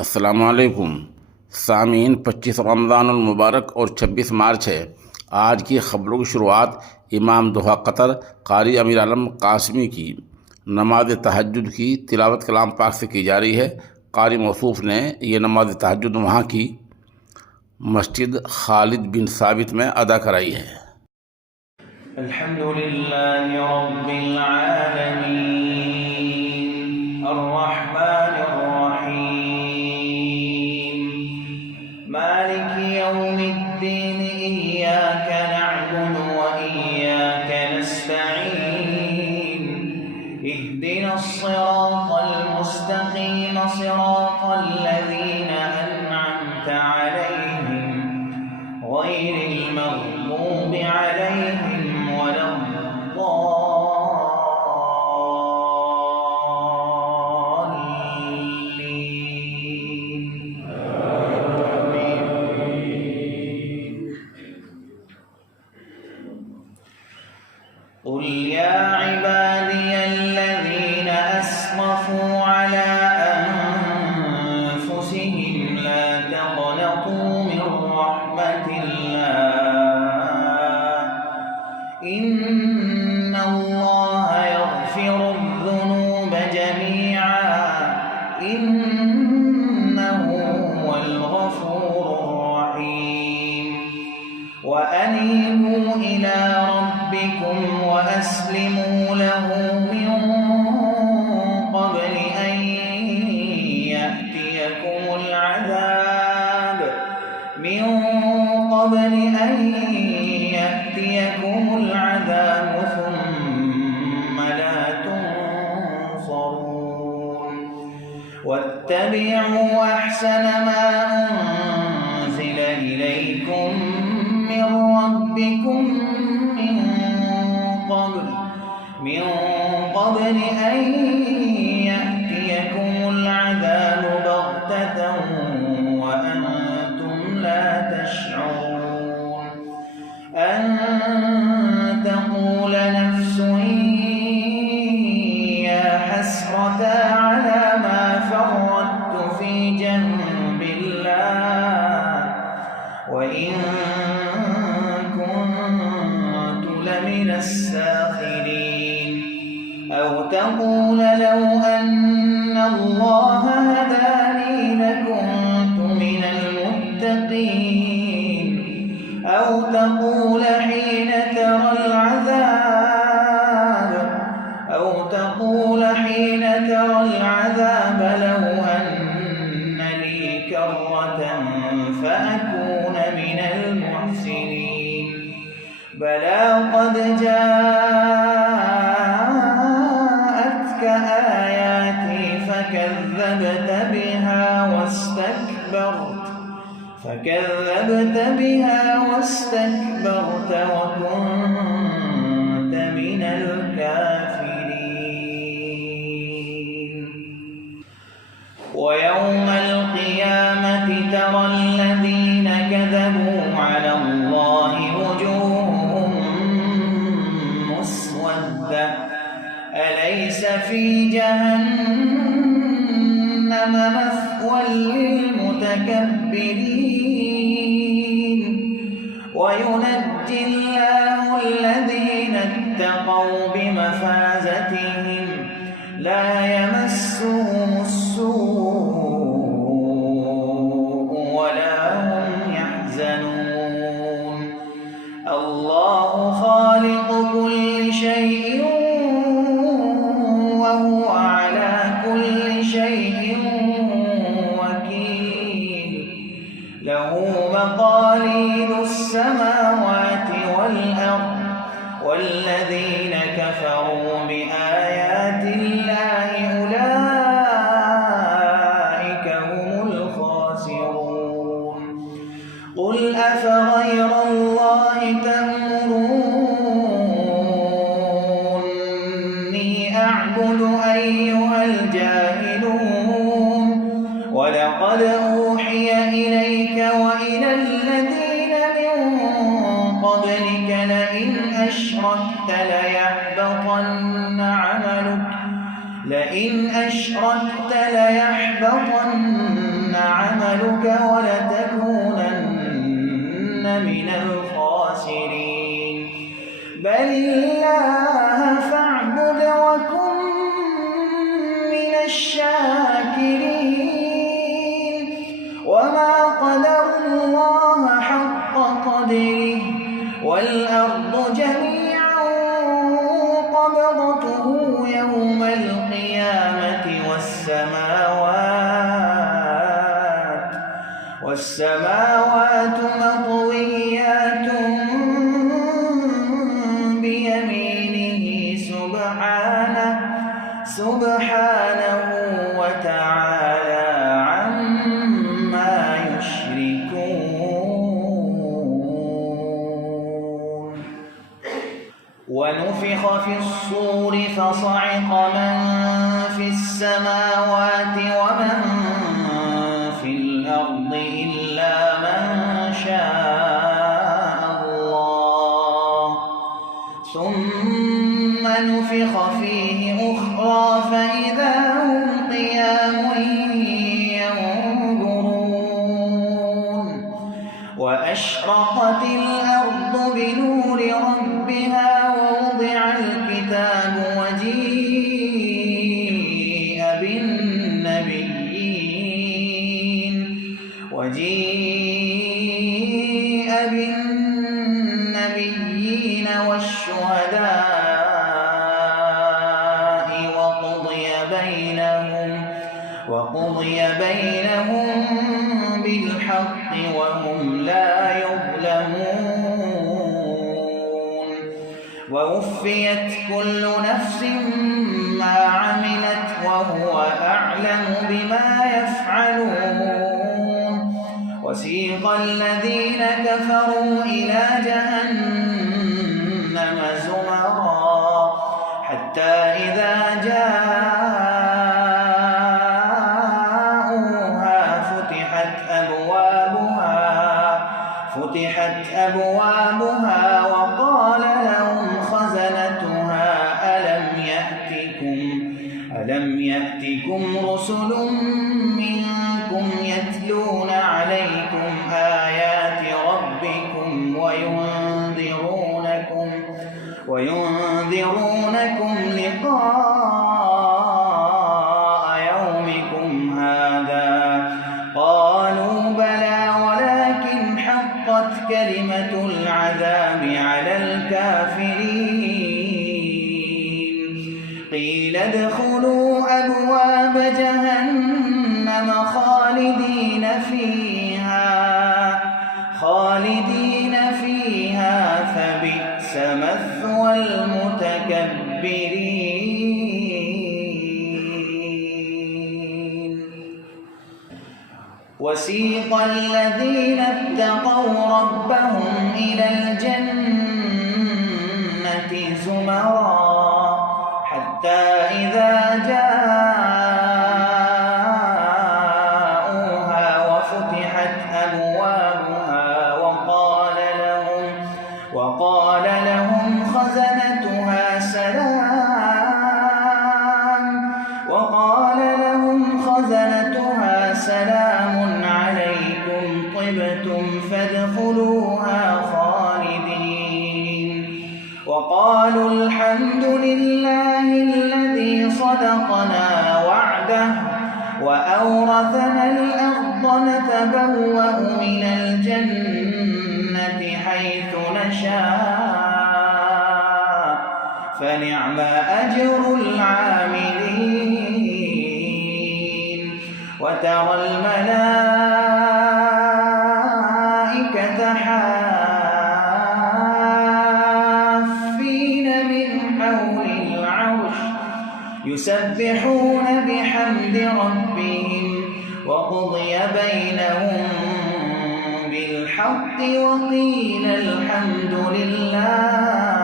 अस्सलामुअलैकुम सामीन। 25 रमज़ानुल मुबारक और 26 मार्च है। आज की ख़बरों की शुरुआत इमाम दुआ क़तर क़ारी अमीर आलम क़ासिमी की नमाज तहज्जुद की तिलावत कलाम पाक से की जा रही है। क़ारी मौसूफ़ ने यह नमाज तहज्जुद वहाँ की मस्जिद खालिद बिन साबित में अदा कराई है। अल्हम्दुलिल्लाहि रब्बिल आलमीन अर्रहमानिर रहीम मालिकि यौमिद्दीन इय्याका नअबुदु व इय्याका नस्तईन इहदिनस सिरातल मुस्तक़ीम सिरातल लज़ीना अनअमता अलैहिम गैरिल मग़्दूबि अलैहिम قل يا عبادي الذين أسرفوا على أنفسهم لا تقنطوا من رحمة الله إن الله يغفر الذنوب جميعا إنه هو الغفور الرحيم وأنيبوا إلى ربكم وأسلموا له من قبل أن يأتيكم العذاب ثم لا تنصرون واتبعوا أحسن ما أنزل إليكم من ربكم من قبل أن يأتيكم العذاب بغتة وأنتم لا تشعرون أن تقول نفس يا حسرة على ما فرطت في جنب الله وإن كنت لمن الساخرين أو تقول لو أن الله هداني لكنت من المتقين أو تقول حين ترى العذاب لو أن لي كرة فأكون من المحسنين بلى قد جاءتك آياتي فكذبت بها واستكبرت وكنت من الكافرين ويوم القيامة ترى الذين كذبوا على الله وجوههم مسودة أليس في جهنم مثوى للمتكبرين وينجي الله الذين اتقوا بمفازتهم لا يمسهم السوء ولا هم يحزنون الله خالق كل شيء وهو على كل شيء وكيل له مقاليد السماوات والأرض والذين كفروا بآيات الله أولئك هم الخاسرون قل أفغير الله تأمروني أعبد أيها الجاهلون ولقد أوحي إليك وإلى الذين من قبلك لئن أشركت ليحبطن عملك لئن أشركت ليحبطن عملك ولتكونن من الخاسرين بل الله فاعبد وكن من الشاكرين وما قدروا الله حق قدره والأرض جميعا قبضته يوم القيامة والسماوات مطويات بيمينه سبحانه وتعالى عما يشركون ونفخ في الصور فصعق من في السماوات ومن في الأرض إلا من شاء الله ثم نفخ فيه أخرى فإذا هم قيام ينظرون وأشرقت الأرض بنور ربها ووضع الكتاب وجيء بالنبيين والشهداء وقضي بينهم بالحق وهم لا يظلمون ووفيت كل نفس ما عملت وهو أعلم بما يفعلون وسيق الذين كفروا إلى جهنم زمرا حتى إذا جاءوها فتحت أبوابها وقال لهم خزنتها ألم يأتكم رسل منكم يتلون عليكم آيات ربكم وينذرونكم لقاء يومكم هذا قالوا بلى ولكن حقت كلمة العذاب على الكافرين قيل ادخلوا أبواب جهنم خالدين فيها فبئس مثوى المتكبرين وسيق الذين اتقوا ربهم إلى الجنة زمرا حتى إذا جاءوها وفتحت أبوابها وقال لهم خزنتها سلام عليكم طبتم فادخلوها خالدين وقالوا الحمد لله الذي صدقنا وعده وأورثنا الأرض نتبوأ من الجنة حيث نشاء فنعم أجر العاملين وترى الملائكة حافين من حول العرش يسبحون بحمد ربهم وقضي بينهم بالحق وقيل الحمد لله